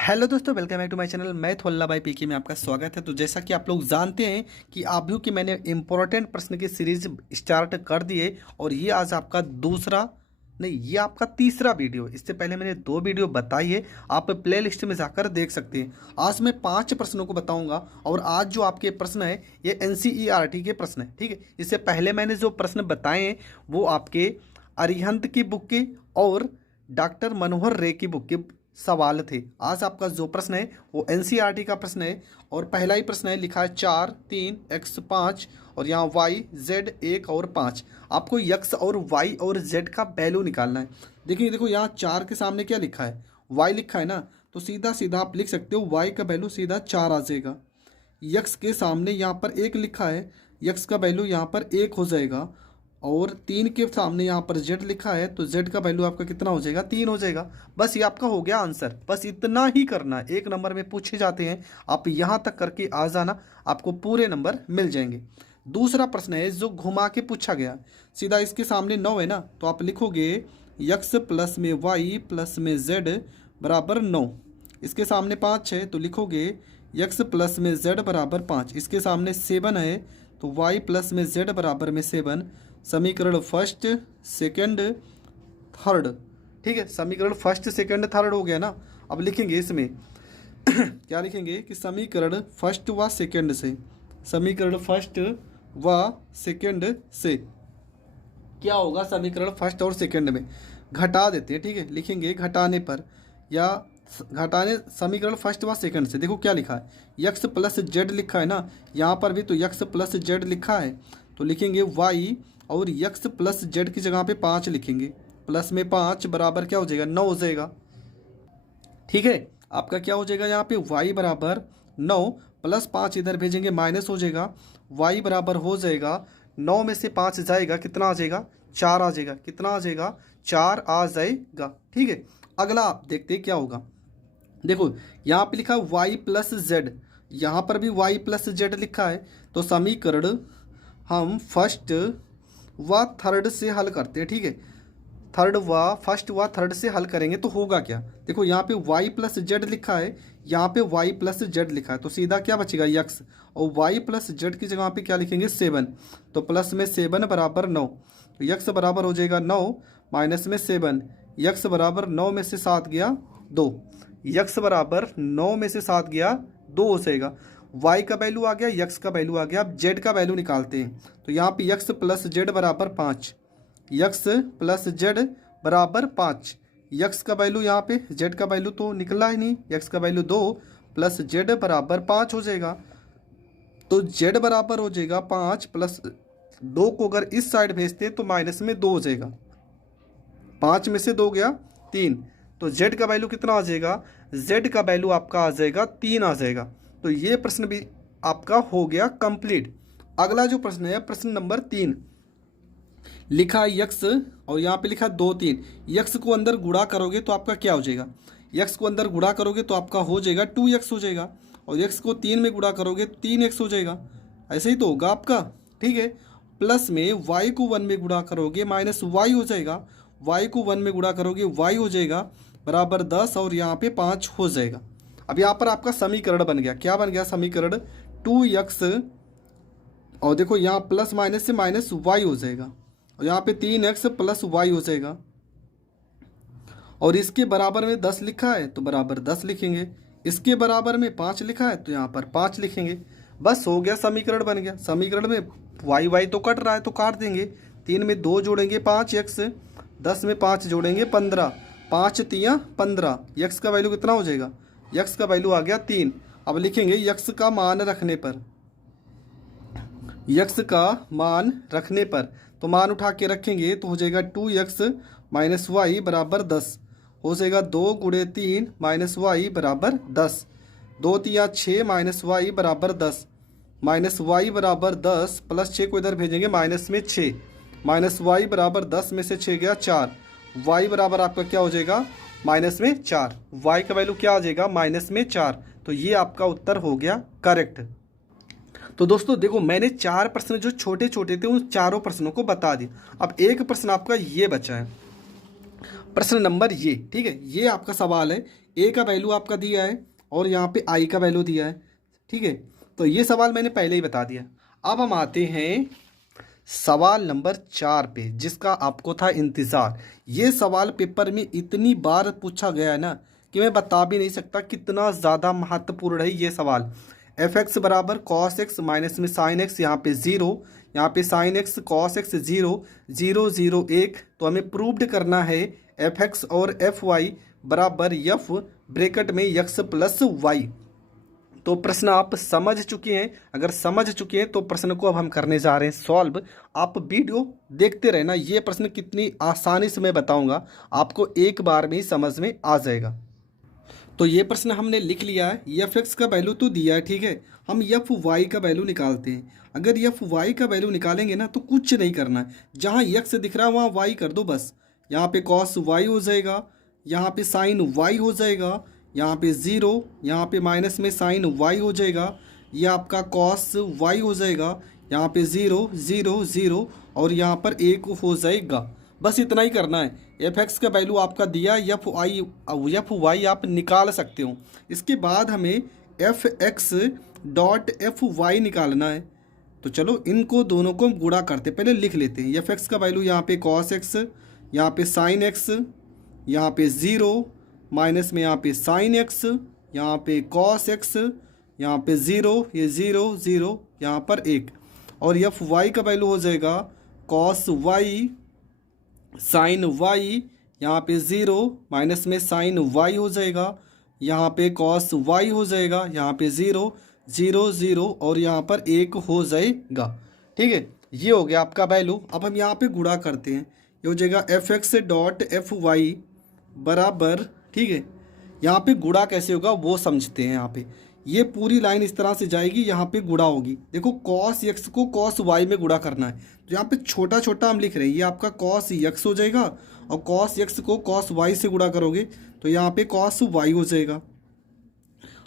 Hello दोस्तों, welcome back to my channel. मैं थोल्ला भाई पीके में आपका स्वागत है। तो जैसा कि आप लोग जानते हैं कि अभी कि मैंने इम्पोर्टेंट प्रश्न की सीरीज स्टार्ट कर दी है और ये आज आपका दूसरा नहीं, ये आपका तीसरा वीडियो। इससे पहले मैंने 2 वीडियो बताई है, आप प्ले लिस्ट में जाकर देख सकते हैं। आज मैं 5 प्रश्नों को बताऊंगा और आज जो आपके प्रश्न है ये NCERT के प्रश्न है, ठीक है। इससे पहले मैंने जो प्रश्न बताए हैं वो आपके अरिहंत की बुक के और डॉक्टर मनोहर रे की बुक के सवाल थे। आज आपका जो प्रश्न है वो NCERT का प्रश्न है और पहला ही प्रश्न है, लिखा है 4, 3, x 5 और यहाँ y z 1 और 5। आपको x और y और z का वैल्यू निकालना है। देखिए, देखो यहाँ 4 के सामने क्या लिखा है, y लिखा है ना, तो सीधा सीधा आप लिख सकते हो y का वैल्यू सीधा 4 आ जाएगा। x के सामने यहाँ पर 1 लिखा है, x का वैल्यू यहाँ पर 1 हो जाएगा। और 3 के सामने यहाँ पर z लिखा है तो z का वैल्यू आपका कितना हो जाएगा, 3 हो जाएगा। बस ये आपका हो गया आंसर। बस इतना ही करना है, 1 नंबर में पूछे जाते हैं, आप यहाँ तक करके आ जाना, आपको पूरे नंबर मिल जाएंगे। दूसरा प्रश्न है जो घुमा के पूछा गया, सीधा इसके सामने 9 है ना, तो आप लिखोगे x प्लस में y प्लस में z बराबर 9। इसके सामने 5 है तो लिखोगे x प्लस में z बराबर 5। इसके सामने 7 है तो y प्लस में z बराबर में 7। समीकरण फर्स्ट सेकंड थर्ड, ठीक है। समीकरण फर्स्ट सेकंड थर्ड हो गया ना। अब लिखेंगे इसमें क्या लिखेंगे कि समीकरण फर्स्ट व सेकंड से, समीकरण फर्स्ट व सेकंड से क्या होगा, समीकरण फर्स्ट और सेकंड में घटा देते हैं, ठीक है। लिखेंगे घटाने पर या घटाने समीकरण फर्स्ट व सेकंड से। देखो क्या लिखा है, x प्लस जेड लिखा है ना, यहाँ पर भी तो x प्लस जेड लिखा है तो लिखेंगे y और x प्लस जेड की जगह पे 5 लिखेंगे। प्लस में 5 बराबर क्या हो जाएगा, 9 हो जाएगा, ठीक है। आपका क्या हो जाएगा यहाँ पे y बराबर 9 प्लस 5 इधर भेजेंगे माइनस हो जाएगा, y बराबर हो जाएगा 9 में से 5 जाएगा, कितना आ जाएगा, 4 आ जाएगा। कितना आ जाएगा, 4 आ जाएगा, ठीक है। अगला आप देखते हैं क्या होगा। देखो यहाँ पे लिखा y प्लस जेड, यहाँ पर भी y प्लस जेड लिखा है तो समीकरण हम फर्स्ट व थर्ड से हल करते हैं, ठीक है। थर्ड व फर्स्ट व थर्ड से हल करेंगे तो होगा क्या, देखो यहाँ पे y प्लस जेड लिखा है, यहाँ पे y प्लस जेड लिखा है तो सीधा क्या बचेगा x, और y प्लस जेड की जगह पे क्या लिखेंगे 7, तो प्लस में 7 बराबर 9, तो x बराबर हो जाएगा 9 माइनस में 7, x बराबर 9 में से 7 गया 2, x बराबर 9 में से 7 गया 2 हो जाएगा। y का वैल्यू आ गया, x का वैल्यू आ गया। अब z का वैल्यू निकालते हैं तो यहाँ पे x प्लस जेड बराबर 5, x प्लस जेड बराबर 5। x का वैल्यू यहाँ पे, z का वैल्यू तो निकला ही नहीं, x का वैल्यू 2 प्लस जेड बराबर 5 हो जाएगा। तो z बराबर हो जाएगा 5 प्लस 2 को अगर इस साइड भेजते हैं तो माइनस में 2 हो जाएगा, 5 में से 2 गया 3, तो z का वैल्यू कितना आ जाएगा, z का वैल्यू आपका आ जाएगा 3 आ जाएगा। तो ये प्रश्न भी आपका हो गया कंप्लीट। अगला जो प्रश्न है प्रश्न नंबर 3, लिखा है x और यहाँ पे लिखा है 2, 3। x को अंदर गुणा करोगे तो आपका क्या हो जाएगा, x को अंदर गुणा करोगे तो आपका हो जाएगा 2x हो जाएगा, और x को 3 में गुणा करोगे 3x हो जाएगा। ऐसे ही तो होगा आपका, ठीक है। प्लस में y को 1 में गुणा करोगे माइनस y हो जाएगा, y को 1 में गुणा करोगे y हो जाएगा बराबर 10 और यहाँ पे 5 हो जाएगा। अब यहाँ पर आपका समीकरण बन गया, क्या बन गया, समीकरण 2x, और देखो यहाँ प्लस माइनस से माइनस y हो जाएगा, और यहाँ पे 3x प्लस y हो जाएगा, और इसके बराबर में 10 लिखा है तो बराबर 10 लिखेंगे, इसके बराबर में 5 लिखा है तो यहाँ पर 5 लिखेंगे। बस हो गया, समीकरण बन गया। समीकरण में y तो कट रहा है तो काट देंगे, 3 में 2 जोड़ेंगे 5x, 10 में 5 जोड़ेंगे 15, 5 तियाँ 15, x का वैल्यू कितना हो जाएगा, x का वैल्यू आ गया 3। अब लिखेंगे x का मान रखने पर, x का मान रखने पर, तो मान उठा के रखेंगे तो हो जाएगा 2x माइनस वाई बराबर 10, हो जाएगा 2 गुणे 3 माइनस वाई बराबर 10, 2 तिया 6 माइनस वाई बराबर 10, माइनस वाई बराबर 10 प्लस 6 को इधर भेजेंगे माइनस में 6, माइनस वाई बराबर 10 में से 6 गया 4, y बराबर आपका क्या हो जाएगा, माइनस में 4। y का वैल्यू क्या आ जाएगा, माइनस में 4। तो ये आपका उत्तर हो गया करेक्ट। तो दोस्तों देखो, मैंने 4 प्रश्न जो छोटे छोटे थे उन चारों प्रश्नों को बता दिया। अब एक प्रश्न आपका ये बचा है, प्रश्न नंबर ये, ठीक है। ये आपका सवाल है ए का वैल्यू आपका दिया है और यहाँ पे आई का वैल्यू दिया है, ठीक है। तो ये सवाल मैंने पहले ही बता दिया। अब हम आते हैं सवाल नंबर 4 पे, जिसका आपको था इंतज़ार। ये सवाल पेपर में इतनी बार पूछा गया है ना कि मैं बता भी नहीं सकता कितना ज़्यादा महत्वपूर्ण है ये सवाल। एफ एक्स बराबर कॉस एक्स माइनस में साइन एक्स, यहाँ पे ज़ीरो, यहाँ पे sign X cos x zero, zero zero एक। तो हमें प्रूव्ड करना है एफ एक्स और एफ वाई बराबर एफ ब्रैकेट में एक्स प्लस वाई। तो प्रश्न आप समझ चुके हैं। अगर समझ चुके हैं तो प्रश्न को अब हम करने जा रहे हैं सॉल्व। आप वीडियो देखते रहना, ये प्रश्न कितनी आसानी से मैं बताऊंगा, आपको एक बार में ही समझ में आ जाएगा। तो ये प्रश्न हमने लिख लिया है। एफ एक्स का वैल्यू तो दिया है, ठीक है। हम एफ वाई का वैल्यू निकालते हैं। अगर एफ वाई का वैल्यू निकालेंगे ना तो कुछ नहीं करना है, जहाँ एक्स दिख रहा है वहाँ वाई कर दो बस। यहाँ पे कॉस वाई हो जाएगा, यहाँ पे साइन वाई हो जाएगा, यहाँ पे ज़ीरो, यहाँ पे माइनस में साइन वाई हो जाएगा, ये आपका कॉस वाई हो जाएगा, यहाँ पे ज़ीरो ज़ीरो ज़ीरो और यहाँ पर एक हो जाएगा। बस इतना ही करना है। एफ एक्स का वैल्यू आपका दिया, एफ वाई आप निकाल सकते हो। इसके बाद हमें F X dot F Y निकालना है। तो चलो इनको दोनों को गुणा करते, पहले लिख लेते हैं। एफ एक्स का वैल्यू यहाँ पे कॉस एक्स, यहाँ पे साइन एक्स, यहाँ पे ज़ीरो, माइनस में यहाँ पे साइन एक्स, यहाँ पे कॉस एक्स, यहाँ पे ज़ीरो, ये ज़ीरो ज़ीरो, यहाँ पर एक। और एफ वाई का वैल्यू हो जाएगा कॉस वाई साइन वाई, यहाँ पे ज़ीरो, माइनस में साइन वाई हो जाएगा, यहाँ पे कॉस वाई हो जाएगा, यहाँ पे ज़ीरो ज़ीरो ज़ीरो और यहाँ पर एक हो जाएगा, ठीक है। ये हो गया आपका वैल्यू। अब हम यहाँ पे गुणा करते हैं। ये हो जाएगा F X dot F Y बराबर, ठीक है। यहाँ पे गुणा कैसे होगा वो समझते हैं। यहाँ पे ये पूरी लाइन इस तरह से जाएगी, यहाँ पे गुणा होगी। देखो कॉस एक्स को कॉस वाई में गुणा करना है, तो यहाँ पे छोटा छोटा हम लिख रहे हैं। ये आपका कॉस एक्स हो जाएगा और कॉस एक्स को कॉस वाई से गुणा करोगे तो यहाँ पे कॉस वाई हो जाएगा।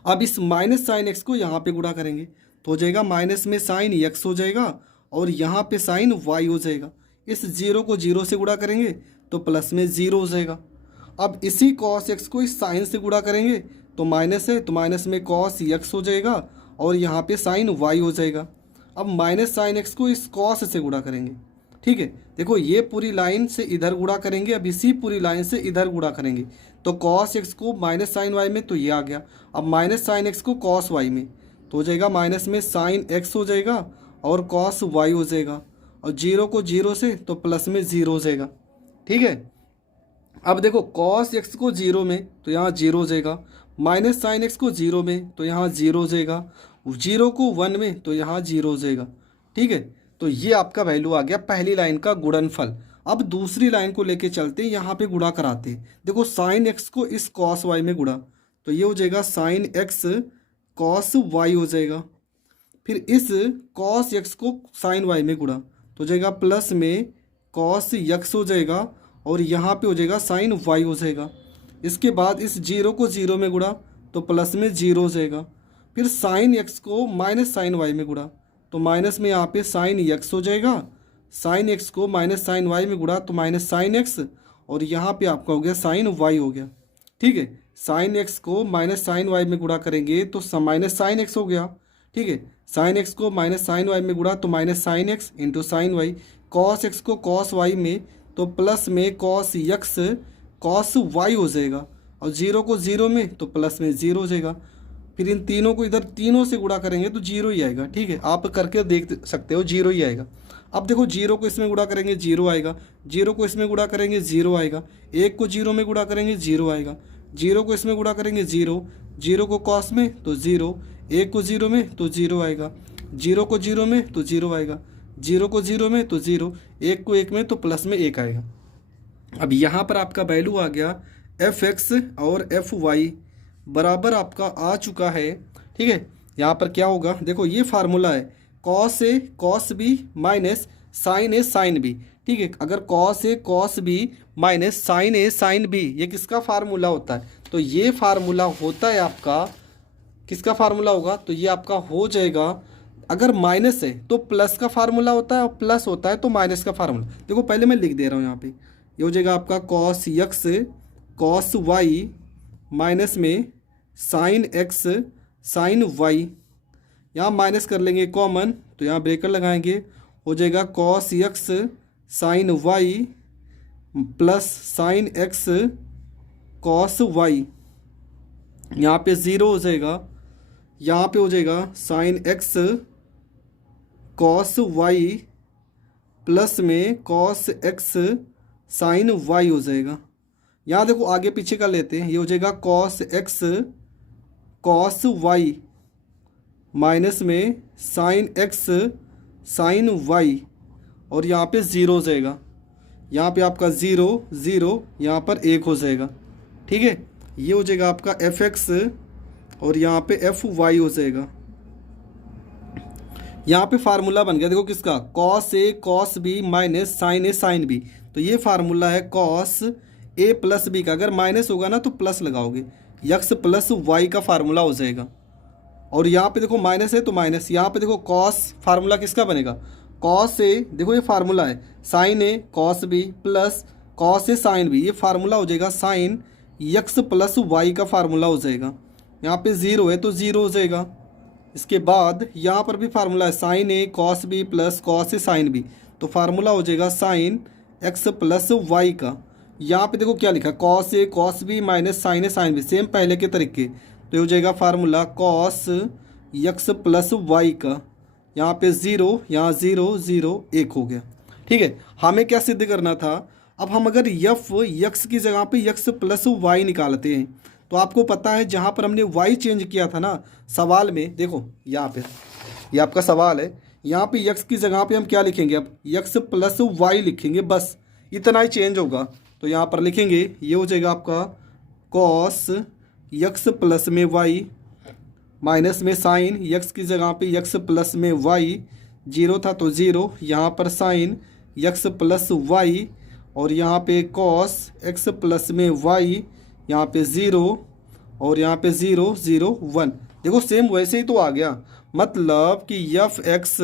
अब इस माइनस साइन एक्स को यहाँ पे गुणा करेंगे तो हो जाएगा माइनस में साइन एक्स हो जाएगा और यहाँ पे साइन वाई हो जाएगा। इस जीरो को जीरो से गुणा करेंगे तो प्लस में ज़ीरो हो जाएगा। अब इसी कॉस एक्स को इस साइन से गुणा करेंगे तो माइनस है, तो माइनस में कॉस एक्स हो जाएगा और यहाँ पे साइन वाई हो जाएगा। अब माइनस साइन एक्स को इस कॉस से गुणा करेंगे, ठीक है। देखो ये पूरी लाइन से इधर गुणा करेंगे, अब इसी पूरी लाइन से इधर गुणा करेंगे तो कॉस एक्स को माइनस साइन वाई में, तो ये आ गया। अब माइनस साइन एक्स को कॉस वाई में तो हो जाएगा माइनस में साइन एक्स हो जाएगा और कॉस वाई हो जाएगा और जीरो को जीरो से तो प्लस में ज़ीरो हो जाएगा, ठीक है। अब देखो कॉस एक्स को जीरो में तो यहाँ जीरो हो जाएगा, माइनस साइन एक्स को जीरो में तो यहाँ जीरो हो जाएगा, जीरो को वन में तो यहाँ जीरो हो जाएगा, ठीक है। तो ये आपका वैल्यू आ गया पहली लाइन का गुणनफल। अब दूसरी लाइन को लेके चलते हैं, यहाँ पे गुणा कराते हैं। देखो साइन एक्स को इस कॉस वाई में गुणा तो ये हो जाएगा साइन एक्स कॉस वाई हो जाएगा। फिर इस कॉस एक्स को साइन वाई में गुणा तो हो जाएगा प्लस में कॉस एक्स हो जाएगा और यहाँ पे हो जाएगा साइन वाई हो जाएगा। इसके बाद इस जीरो को जीरो में गुणा तो प्लस में जीरो हो जाएगा। फिर साइन एक्स को माइनस साइन वाई में गुणा तो माइनस में यहाँ पे साइन एक्स हो जाएगा, साइन एक्स को माइनस साइन वाई में गुणा तो माइनस साइन एक्स और यहाँ पे आपका हो गया साइन वाई हो गया, ठीक है। साइन एक्स को माइनस साइन वाई में गुणा करेंगे तो माइनस साइन एक्स हो गया, ठीक है। साइन एक्स को माइनस साइन वाई में गुणा तो minus sine X into sine Y. Cos X को कॉस वाई में तो प्लस में कॉस एक्स कॉस वाई हो जाएगा और जीरो को जीरो में तो प्लस में ज़ीरो हो जाएगा। फिर इन तीनों को इधर तीनों से गुणा करेंगे तो जीरो ही आएगा, ठीक है। आप करके देख सकते हो जीरो ही आएगा। अब देखो जीरो को इसमें गुणा करेंगे जीरो आएगा, जीरो को इसमें गुणा करेंगे जीरो आएगा, एक को जीरो में गुणा करेंगे जीरो आएगा, जीरो को इसमें गुणा करेंगे जीरो, जीरो को कॉस में तो ज़ीरो, एक को जीरो में तो जीरो आएगा, जीरो को जीरो में तो जीरो आएगा, जीरो को जीरो में तो ज़ीरो, एक को एक में तो प्लस में एक आएगा। अब यहाँ पर आपका वैल्यू आ गया एफ एक्स और एफ वाई बराबर आपका आ चुका है, ठीक है। यहाँ पर क्या होगा, देखो ये फार्मूला है cos A cos B minus sine A sine B, ठीक है। अगर cos A cos B minus sine A sine B, ये किसका फार्मूला होता है, तो ये फार्मूला होता है आपका, किसका फार्मूला होगा, तो ये आपका हो जाएगा, अगर माइनस है तो प्लस का फार्मूला होता है और प्लस होता है तो माइनस का फार्मूला। देखो पहले मैं लिख दे रहा हूँ यहाँ पे, ये हो जाएगा आपका cos X cos Y minus में साइन एक्स साइन वाई, यहाँ माइनस कर लेंगे कॉमन, तो यहाँ ब्रेकर लगाएंगे, हो जाएगा cos X sine Y plus sine X cos Y, यहाँ पे ज़ीरो हो जाएगा, यहाँ पे हो जाएगा sine X cos Y plus में कॉस एक्स साइन वाई हो जाएगा। यहाँ देखो आगे पीछे का लेते हैं, ये हो जाएगा cos X cos Y minus में साइन एक्स साइन वाई, और यहाँ पे ज़ीरो हो जाएगा, यहाँ पे आपका ज़ीरो ज़ीरो, यहाँ पर एक हो जाएगा। ठीक है, ये हो जाएगा आपका एफ एक्स और यहाँ पे एफ वाई हो जाएगा। यहाँ पे फार्मूला बन गया देखो किसका, cos A cos B minus sine A sine B. तो ये फार्मूला है कॉस ए प्लस बी का, अगर माइनस होगा ना तो प्लस लगाओगे, यक्स प्लस वाई का फार्मूला हो जाएगा। और यहाँ पे देखो माइनस है तो माइनस, यहाँ पे देखो कॉस फार्मूला किसका बनेगा, कॉस ए, देखो ये फार्मूला है sign A cos B plus cos A sine B, ये फार्मूला हो जाएगा साइन यक्स प्लस वाई का फार्मूला हो जाएगा। यहाँ पे ज़ीरो है तो ज़ीरो हो जाएगा। इसके बाद यहाँ पर भी फार्मूला है sign A cos B plus cos A sine B, तो फार्मूला हो जाएगा साइन एक्स प्लस वाई का। यहाँ पे देखो क्या लिखा, cos A cos B minus sine A sine B, same पहले के तरीके, तो हो जाएगा formula cos X plus Y का। यहाँ पे ज़ीरो, यहाँ ज़ीरो ज़ीरो एक हो गया। ठीक है, हमें क्या सिद्ध करना था, अब हम अगर यफ यक्स की जगह पे यक्स प्लस वाई निकालते हैं, तो आपको पता है जहाँ पर हमने वाई चेंज किया था ना सवाल में, देखो यहाँ पे ये आपका सवाल है, यहाँ पे यक्स की जगह पे हम क्या लिखेंगे, अब यक्स प्लस वाई लिखेंगे, बस इतना ही चेंज होगा। तो यहाँ पर लिखेंगे, ये हो जाएगा आपका कॉस यक्स प्लस में वाई माइनस में साइन यक्स की जगह पे यक्स प्लस में वाई, जीरो था तो ज़ीरो, यहाँ पर साइन यक्स प्लस वाई, और यहाँ पे कॉस एक्स प्लस में वाई, यहाँ पे ज़ीरो, और यहाँ पे ज़ीरो ज़ीरो वन। देखो सेम वैसे ही तो आ गया, मतलब कि F X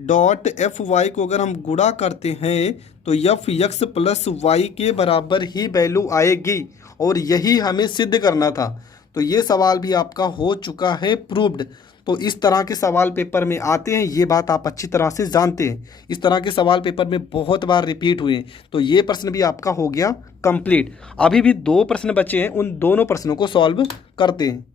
dot F Y को अगर हम गुणा करते हैं तो यफ एक्स प्लस वाई के बराबर ही वैल्यू आएगी, और यही हमें सिद्ध करना था। तो ये सवाल भी आपका हो चुका है प्रूव्ड। तो इस तरह के सवाल पेपर में आते हैं, ये बात आप अच्छी तरह से जानते हैं, इस तरह के सवाल पेपर में बहुत बार रिपीट हुए हैं। तो ये प्रश्न भी आपका हो गया कंप्लीट। अभी भी दो प्रश्न बचे हैं, उन दोनों प्रश्नों को सॉल्व करते हैं।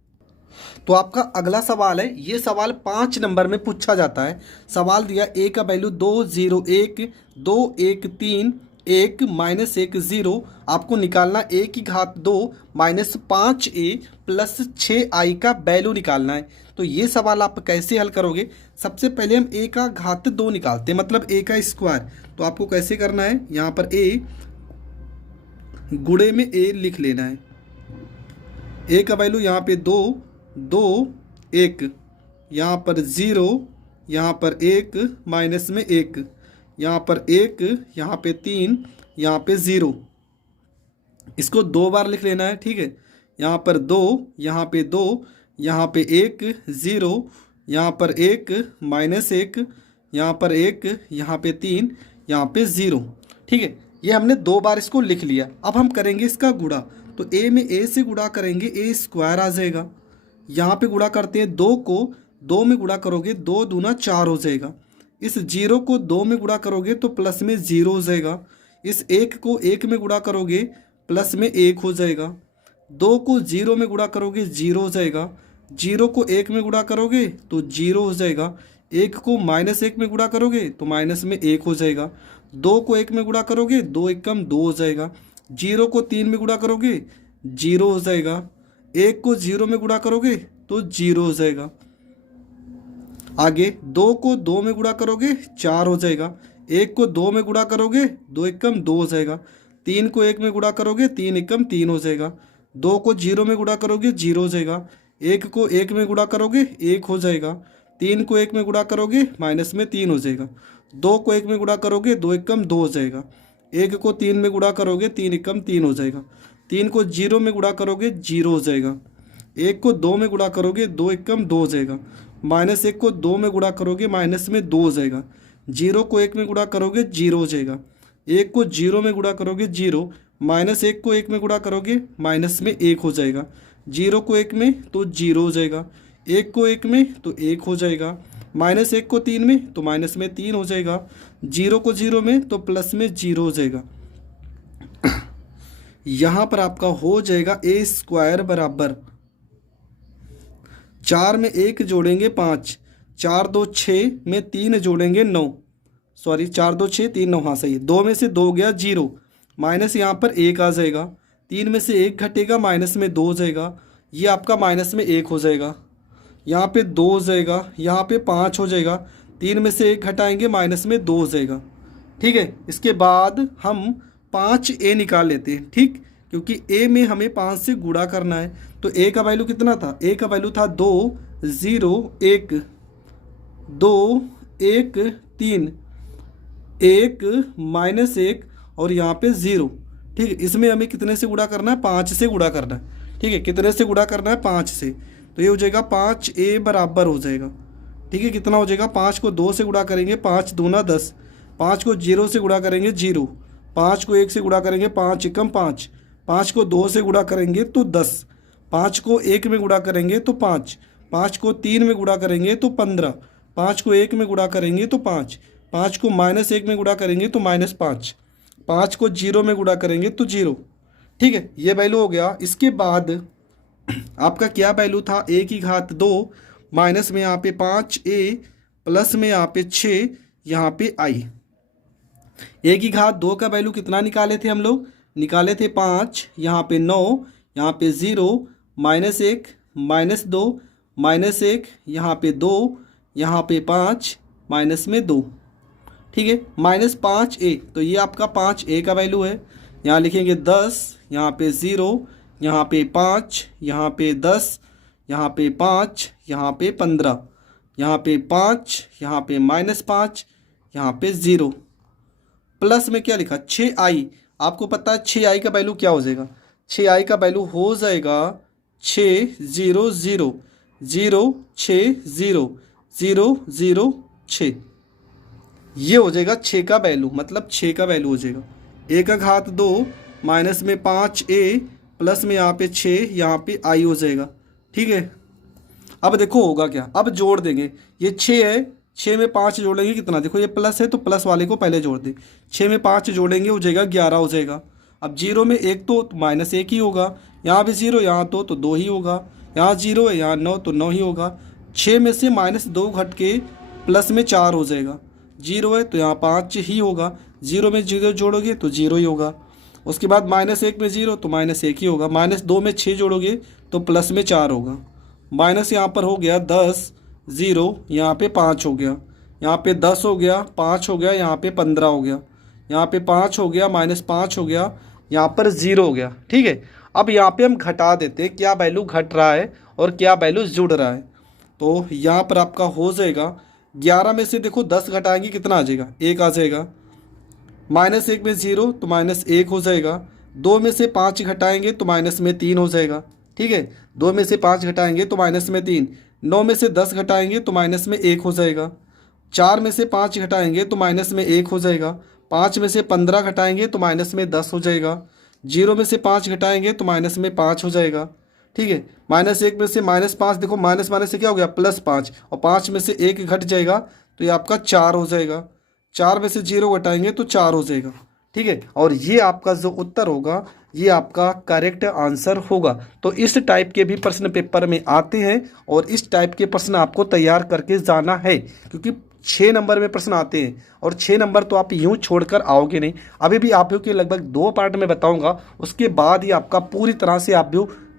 तो आपका अगला सवाल है, ये सवाल 5 नंबर में पूछा जाता है। सवाल दिया ए का वैल्यू 201 213 1 माइनस 1 0, आपको निकालना ए की घात 2 माइनस 5a प्लस 6i का वैल्यू निकालना है। तो ये सवाल आप कैसे हल करोगे, सबसे पहले हम ए का घात 2 निकालते हैं, मतलब ए का स्क्वायर। तो आपको कैसे करना है, यहाँ पर ए गुणे में ए लिख लेना है। ए का वैल्यू यहाँ पे 2 2 1, यहाँ पर 0, यहाँ पर 1 माइनस में 1, यहाँ पर 1, यहाँ पे 3, यहाँ पे 0, इसको 2 बार लिख लेना है। ठीक है, यहाँ पर 2, यहाँ पे 2, यहाँ पे 1 0, यहाँ पर 1 माइनस 1, यहाँ पर 1, यहाँ पे 3, यहाँ पे 0। ठीक है, ये हमने 2 बार इसको लिख लिया। अब हम करेंगे इसका गुणा, तो ए में ए से गुणा करेंगे, ए स्क्वायर आ जाएगा। यहाँ पे गुणा करते हैं, 2 को 2 में गुणा करोगे 2 दूना 4 हो जाएगा। इस 0 को 2 में गुणा करोगे तो प्लस में 0 हो जाएगा। इस 1 को 1 में गुणा करोगे प्लस में 1 हो जाएगा। 2 को 0 में गुणा करोगे 0 हो जाएगा। 0 को 1 में गुणा करोगे तो 0 हो जाएगा। 1 को माइनस 1 में गुणा करोगे तो माइनस में 1 हो जाएगा। 2 को 1 में गुणा करोगे 2 एकम 2 हो जाएगा। 0 को 3 में गुणा करोगे 0 हो जाएगा। 1 को 0 में गुणा करोगे तो 0 हो जाएगा। आगे 2 को 2 में गुणा करोगे 4 हो जाएगा। 1 को 2 में गुणा करोगे 2 एकम 2 हो जाएगा। 3 को 1 में गुणा करोगे 3 एकम 3 हो जाएगा। 2 को 0 में गुणा करोगे 0 हो जाएगा। 1 को 1 में गुणा करोगे 1 हो जाएगा। 3 को 1 में गुणा करोगे माइनस में 3 हो जाएगा। 2 को 1 में गुणा करोगे 2 एकम 2 हो जाएगा। 1 को 3 में गुणा करोगे 3 एकम 3 हो जाएगा। 3 को 0 में गुणा करोगे 0 हो जाएगा। 1 को 2 में गुणा करोगे 2 एकम 2 हो जाएगा। माइनस 1 को 2 में गुणा करोगे माइनस में 2 हो जाएगा। 0 को 1 में गुणा करोगे 0 हो जाएगा। 1 को 0 में गुणा करोगे 0, -1 को 1 में गुणा करोगे माइनस में 1 हो जाएगा, 0 को 1 में तो 0 हो जाएगा, 1 को 1 में तो 1 हो जाएगा, -1 को 3 में तो माइनस में 3 हो जाएगा, 0 को 0 में तो प्लस में 0 हो जाएगा। यहाँ पर आपका हो जाएगा a² बराबर 4 में 1 जोड़ेंगे 5, 4 2 6 में 3 जोड़ेंगे 9, सॉरी 4 2 6 3 9, हाँ सही है, 2 में से 2 गया 0, माइनस यहाँ पर 1 आ जाएगा, 3 में से 1 घटेगा माइनस में 2 हो जाएगा, ये आपका माइनस में 1 हो जाएगा, यहाँ पे 2 हो जाएगा, यहाँ पे 5 हो जाएगा, 3 में से 1 घटाएंगे माइनस में 2 हो जाएगा। ठीक है, इसके बाद हम 5a निकाल लेते हैं, ठीक, क्योंकि a में हमें 5 से गुणा करना है। तो a का वैल्यू कितना था, a का वैल्यू था 2 0 1 2 1 3 1 -1 और यहाँ पे 0। ठीक है, इसमें हमें कितने से गुणा करना है, 5 से गुणा करना है। ठीक है, कितने से गुणा करना है, 5 से, तो ये हो जाएगा 5a बराबर हो जाएगा। ठीक है, कितना हो जाएगा, 5 को 2 से गुणा करेंगे 5 दूना 10, 5 को 0 से गुणा करेंगे 0, 5 को 1 से गुणा करेंगे 5 एकम 5, 5 को 2 से गुणा करेंगे तो 10, 5 को 1 में गुणा करेंगे तो 5, 5 को 3 में गुणा करेंगे तो 15, 5 को 1 में गुणा करेंगे तो 5, 5 को -1 में गुणा करेंगे तो -5, 5 को 0 में गुणा करेंगे तो 0। ठीक है, ये वैल्यू हो गया। इसके बाद आपका क्या वैल्यू था, a की घात 2 माइनस में यहाँ पे 5a प्लस में यहाँ पे 6 यहाँ पे i। a की घात 2 का वैल्यू कितना निकाले थे हम लोग, निकाले थे 5, यहाँ पे 9, यहाँ पे 0 -1 -2 -1 यहाँ पे 2, यहाँ पे 5 माइनस में 2। ठीक है, -5a, तो ये आपका 5a का वैल्यू है। यहाँ लिखेंगे 10, यहाँ पे 0, यहाँ पे 5, यहाँ पे 10, यहाँ पे 5, यहाँ पे 15, यहाँ पे 5, यहाँ पे -5, यहाँ पे 0, प्लस में क्या लिखा 6i। आपको पता है 6i का वैल्यू क्या हो जाएगा, 6i का वैल्यू हो जाएगा 6 0 0 0 6 0 0 0 6। ये हो जाएगा 6 का वैल्यू, मतलब 6 का वैल्यू हो जाएगा। a का घात 2 माइनस में 5a प्लस में यहाँ पे 6, यहाँ पे i हो जाएगा। ठीक है, अब देखो होगा क्या, अब जोड़ देंगे, ये 6 है, 6 में 5 जोड़ेंगे कितना, देखो ये प्लस है तो प्लस वाले को पहले जोड़ दें, 6 में 5 जोड़ेंगे हो जाएगा 11 हो जाएगा। अब 0 में 1 तो -1 ही होगा, यहाँ भी 0, यहाँ तो 2 ही होगा, यहाँ 0 है, यहाँ 9 तो 9 ही होगा। 6 में से -2 घट के प्लस में 4 हो जाएगा, 0 है तो यहाँ 5 ही होगा, 0 में 0 जोड़ोगे तो 0 ही होगा। उसके बाद -1 में 0 तो -1 ही होगा, -2 में 6 जोड़ोगे तो प्लस में 4 होगा, माइनस यहाँ पर हो गया 10 0, यहाँ पे 5 हो गया, यहाँ पे 10 हो गया, 5 हो गया, यहाँ पे 15 हो गया, यहाँ पे 5 हो गया, -5 हो गया, यहाँ पर 0 हो गया। ठीक है, अब यहाँ पे हम घटा देते हैं क्या वैल्यू घट रहा है और क्या वैल्यू जुड़ रहा है। तो यहाँ पर आपका हो जाएगा 11 में से देखो 10 घटाएंगे कितना आ जाएगा, 1 आ जाएगा, -1 में 0 तो -1 हो जाएगा, 2 में से 5 घटाएंगे तो माइनस में 3 हो जाएगा। ठीक है, 2 में से 5 घटाएंगे तो माइनस में 3, 9 में से 10 घटाएंगे तो माइनस में 1 हो जाएगा, 4 में से 5 घटाएंगे तो माइनस में 1 हो जाएगा, 5 में से 15 घटाएंगे तो माइनस में 10 हो जाएगा, 0 में से 5 घटाएंगे तो माइनस में 5 हो जाएगा। ठीक है, -1 में से -5, देखो माइनस माइनस से क्या हो गया +5, और 5 में से 1 घट जाएगा तो ये आपका 4 हो जाएगा, 4 में से 0 घटाएंगे तो 4 हो जाएगा। ठीक है, और ये आपका जो उत्तर होगा ये आपका करेक्ट आंसर होगा। तो इस टाइप के भी प्रश्न पेपर में आते हैं और इस टाइप के प्रश्न आपको तैयार करके जाना है, क्योंकि 6 नंबर में प्रश्न आते हैं और 6 नंबर तो आप यूं छोड़कर आओगे नहीं। अभी भी आप के लगभग 2 पार्ट में बताऊंगा, उसके बाद ही आपका पूरी तरह से आप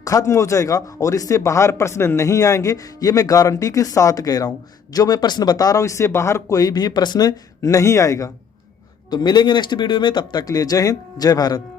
खत्म हो जाएगा और इससे बाहर प्रश्न नहीं आएंगे, ये मैं गारंटी के साथ कह रहा हूँ। जो मैं प्रश्न बता रहा हूँ इससे बाहर कोई भी प्रश्न नहीं आएगा। तो मिलेंगे नेक्स्ट वीडियो में, तब तक के लिए जय हिंद जय भारत।